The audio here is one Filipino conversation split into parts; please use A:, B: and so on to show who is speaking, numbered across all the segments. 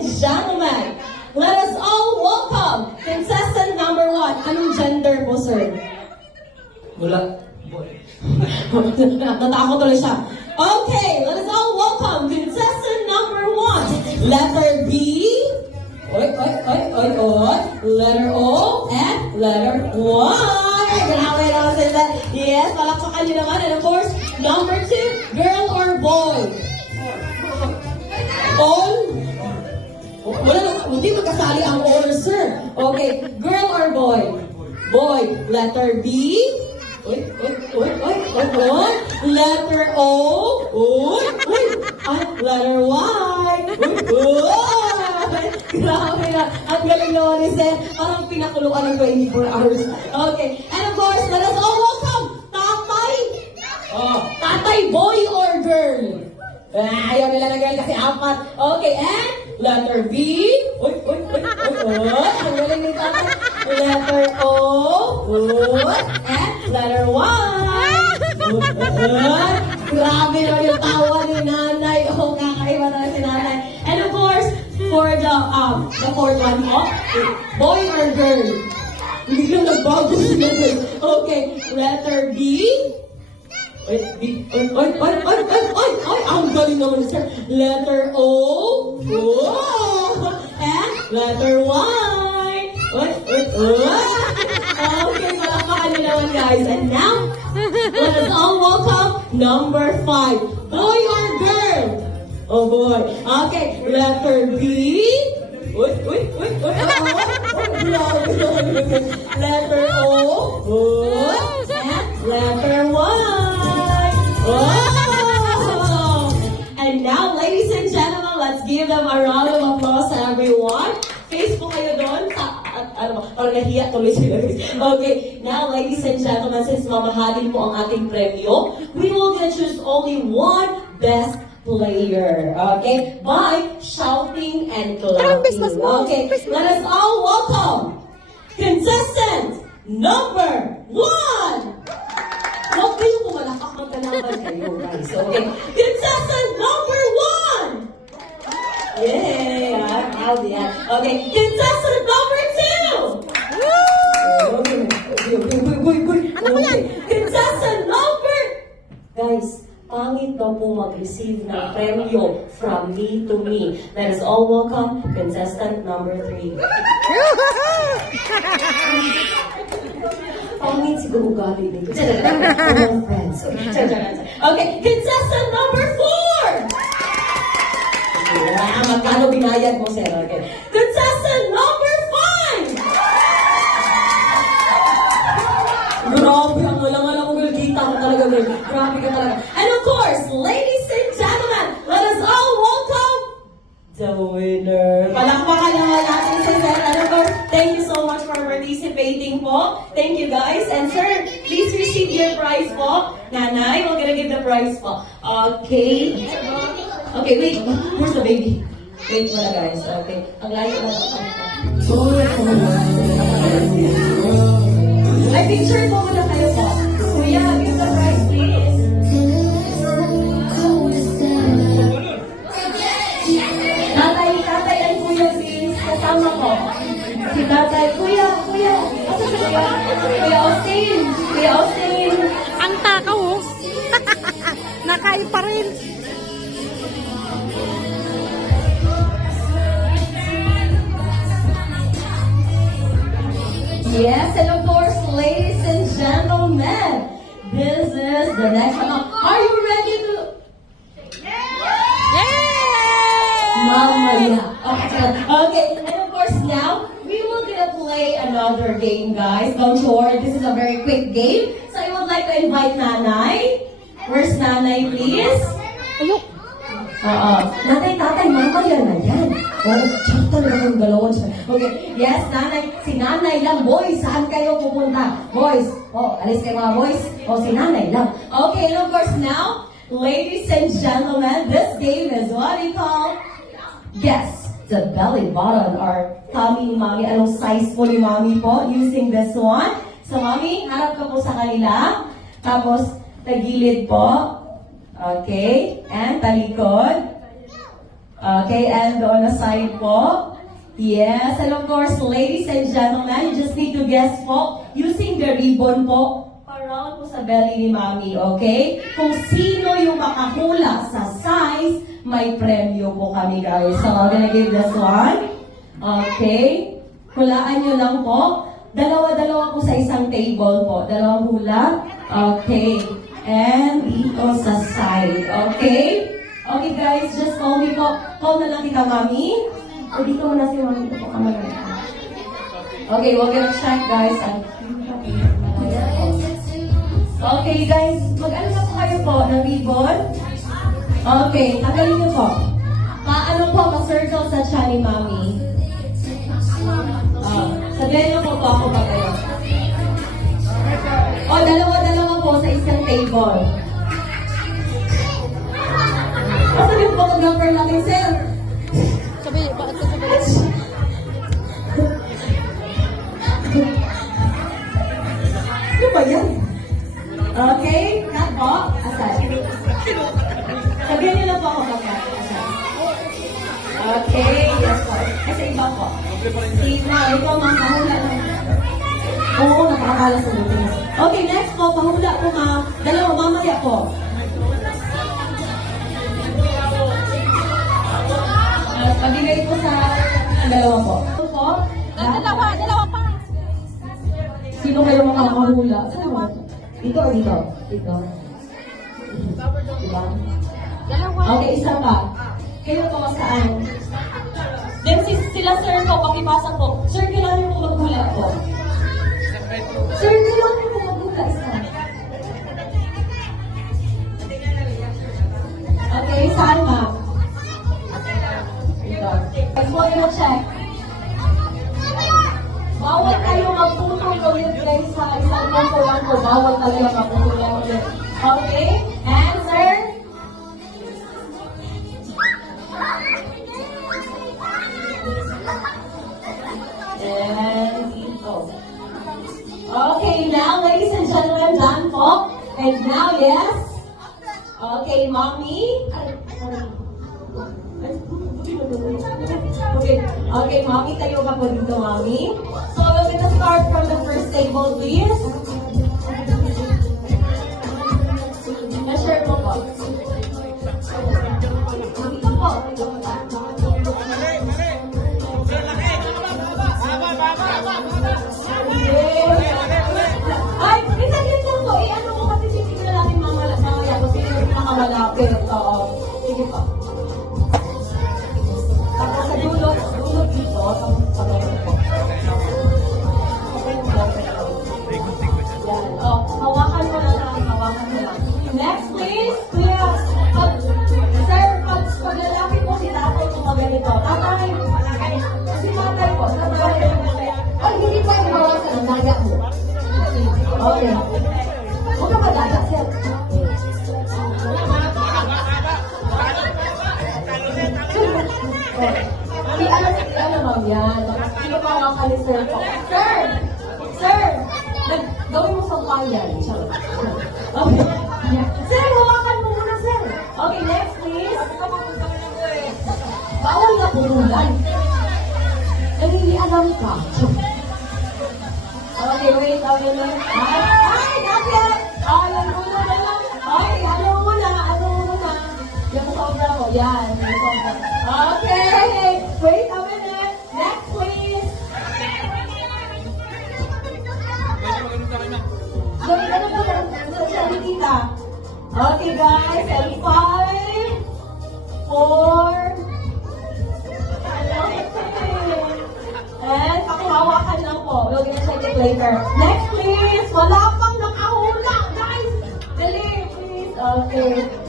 A: Gentlemen, let us all welcome contestant number one. Anong gender po, sir?
B: Wala.
A: Natakot tuloy siya. Okay, let us all welcome contestant number one. Letter B. Oy, oy, oy, oy, oy. Letter O and letter Y. Grabe naman sila. Yes, palakpakan niyo naman. And of course, number two, girl hindi magkasali ang order, sir. Okay, girl or boy? Boy, letter B. Uy, uy, uy, uy, uy. Letter O. Uy, uy. At letter Y. Uy, uy. Grabe na. Ang galing naman ni Sen. Parang pinakuluan ng 24 hours. Okay. And of course, let us all welcome Tatay. Oh, Tatay, boy or girl? Ah, ayaw nila ng girl kasi apat. Okay, and letter B. Uy, uy, uy, uy, uy. Ang galing ni Tatay. Letter O. Uy. And letter Y. Uy. Grabe naman yung tawa ni nanay. Oh, kakaiba na si nanay. And of course, for the, um, the fourth one po, boy or girl? Hindi lang nagbago sila. Okay, letter B. Oy, oy, oy, oy, oy, oy, oy, oy, ang galing naman sir. Letter O. Oh! And letter Y. Oy, oy, oy. Okay, palakpakan niyo naman guys. And now, let us all welcome number five. Boy or girl? Oh boy. Okay, letter B. Uy, uy, uy, uy, oh, oh. Letter O. Uy, and letter Y. parang nahiya tuloy sila. Okay, now, ladies and gentlemen, since mamahalin po ang ating premyo, we will gonna choose only one best player. Okay? By shouting and clapping.
C: mo?
A: Okay, let us all welcome contestant number one! Huwag kayong pumalakpak magkalaban kayo, guys. Okay? Contestant number one! Yay! I'm proud yan. Okay, contestant number two! Boy, boy, boy.
C: Ano ko yan?
A: Contestant number... Guys, pangit daw po mag-receive ng premyo from me to me. Let us all welcome contestant number three. Pangit siguro ugali dito. We're friends. Okay, contestant number four! Yeah, magkano binayad mo, sir? Okay. Contestant prize po. Okay. Okay, wait. Where's the baby? Wait muna guys. Okay. Ang layo na Ay, picture po muna kayo po. Kuya, give the is the one. Are you ready to... Yeah!
C: Yay!
A: Mamaya. Okay, okay, and of course now, we will gonna play another game, guys. Don't you worry, this is a very quick game. So I would like to invite Nanay. Where's Nanay, please?
C: Ayok.
A: Oo. Nanay, tatay, mamaya na yan. Oh, chat talaga yung galawan siya. Okay, yes, nanay. Si nanay lang, boys. Saan kayo pupunta? Boys. Oh, alis kayo mga boys. Oh, si nanay lang. Okay, and of course now, ladies and gentlemen, this game is what we call Guess the belly button or tummy mommy. Anong size po ni mommy po using this one? So, mommy, harap ka po sa kanila. Tapos, tagilid po. Okay. And talikod. Okay, and on the side po. Yes, and of course, ladies and gentlemen, you just need to guess po, using the ribbon po, around po sa belly ni Mami, okay? Kung sino yung makahula sa size, may premyo po kami, guys. So, I'm gonna give this one. Okay? Hulaan nyo lang po. Dalawa-dalawa po sa isang table po. Dalawang hula. Okay. And dito sa side. Okay? Okay guys, just call me po. Call na lang kita, mami. O dito muna si mami. Ito kamera. Okay, we're gonna check guys. Okay guys, mag-ano na po kayo po ng ribbon? Okay, tagalin niyo po. Paano po ma-circle sa tiyan ni mami? Ah, sabihin niyo po po ako ba kayo? O, dalawa-dalawa po sa isang table. Kasi yung photographer natin, sir.
C: Sabi, bakit ka sabi?
A: Ano ba? Okay, cut po. Asal. Sabihin niyo na po ako Asal. Okay, yes po. Kasi iba po. Si Ma, ikaw makahula lang. Oo, nakakala sa lutin. Okay, next po, pahula po ma. Dalawa, mamaya po. Po sa dalawa po. Ito po.
C: Dalawa, dalawa pa.
A: Sino kayo makakahula? Saan ba? Dito o dito? Dito. Diba?
C: Dalawa.
A: Okay, isa pa. Kayo po saan? Then si, sila sir po, pakipasa po. Sir, kailangan niyo po maghula po. And now, yes. Okay, mommy. Okay, okay, mommy, tayo ka po dito, mommy. So, we're gonna start from the first table, please. Hawakan mo na lang, hawakan. Next, please. Kuya, pag, sir, pag, pag lalaki po si tatay kung maganito, tatay, si tatay po, tatay, ay, hindi pa daga mo. Okay. Huwag ka madaga, sir. Ano, ma'am, yan. Sino pa kani sir po? Sir! Sir! Gawin mo sa bayan. Okay. Sir, hawakan mo muna, sir. Okay, next, please. Bawal na pumulan. Nangingialam ka. Okay, wait a minute. Ay, ay, Gabriel! Ay, ang muna na lang. Ay, ano muna, ano muna. Yung sobra mo, yan. Yung sobra. Okay, guys. And five, four, And pakihawakan lang po. We'll get check it later. Next, please. Wala pang nakahula, guys. Dali, please. Okay.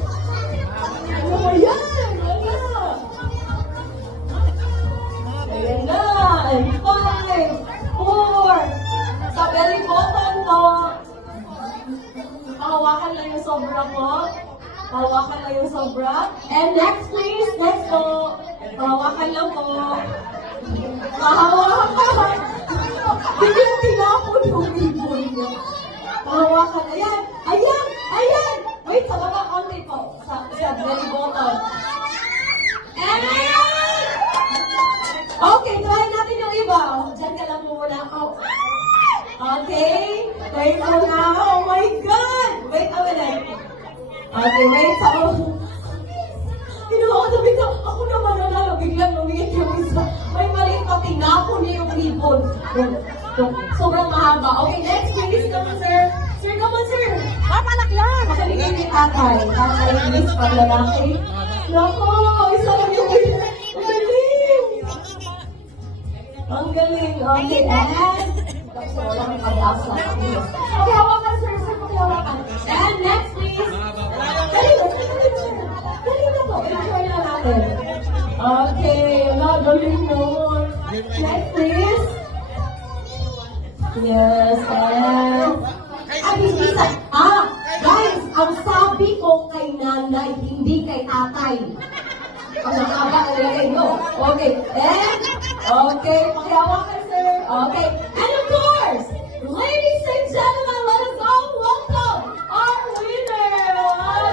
A: Pahawakan lang yung sobra. And next, please. Next po. Pahawakan lang po. Pahawakan! Hindi mo tinapon yung ribbon niya. Pahawakan. Ayan! Ayan! Ayan! Wait, sa baba konti po. Sa, sa belly button. And Okay, try natin yung iba. Diyan ka lang muna. Oh. Okay. Wait muna. Oh Okay, wait. So, Kinuha ko sabi ko, ako naman nanalo, biglang lumiit yung isa. May maliit na tinapon niya yung ribbon. Sobrang mahaba. Okay, next, please, on, sir. Sir, on, sir.
C: Papanak lang.
A: Makaligay ni tatay. Tatay, please, pag lalaki. Nako, isa lang yung winner. Ang galing. Ang galing. Okay, and... So, wala kang pag-asa. Okay, hawakan, Next. Yes, and... Ay, hindi sa... Ah, guys, ang sabi ko kay nanay, hindi kay tatay. Ang nakaba ang nilagay nyo. Okay, and... Okay, pakihawakan, sir. Okay, and of course, ladies and gentlemen, let us all welcome our winner.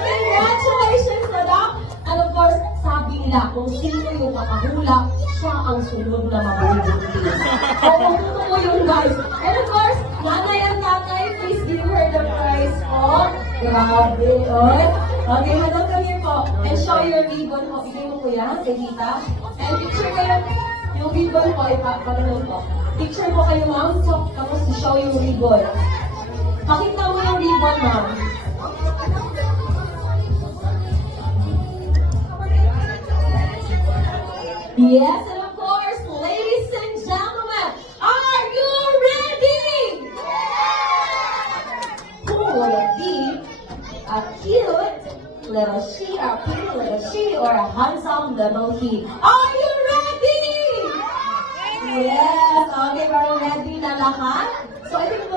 A: Congratulations, madam. And of course, sabi nila, kung sino yung makahula, siya ang sunod na mabubuntis. Oo, totoo yun, guys. And of course, nanay and tatay, please give her the prize po. Grabe, oy. Okay, come here po. And show your ribbon po. Bigay mo yan, kay tita. And picture kayo, yung ribbon po, ipapanood po. Picture po kayo, ma'am. So, tapos show yung ribbon. Pakita mo yung ribbon, ma'am. Yes, and of course, ladies and gentlemen, are you ready? Who will it be? A cute little she, a pretty little she, or a handsome little he? Are you ready? Yes, okay, we're ready na lahat. So, I think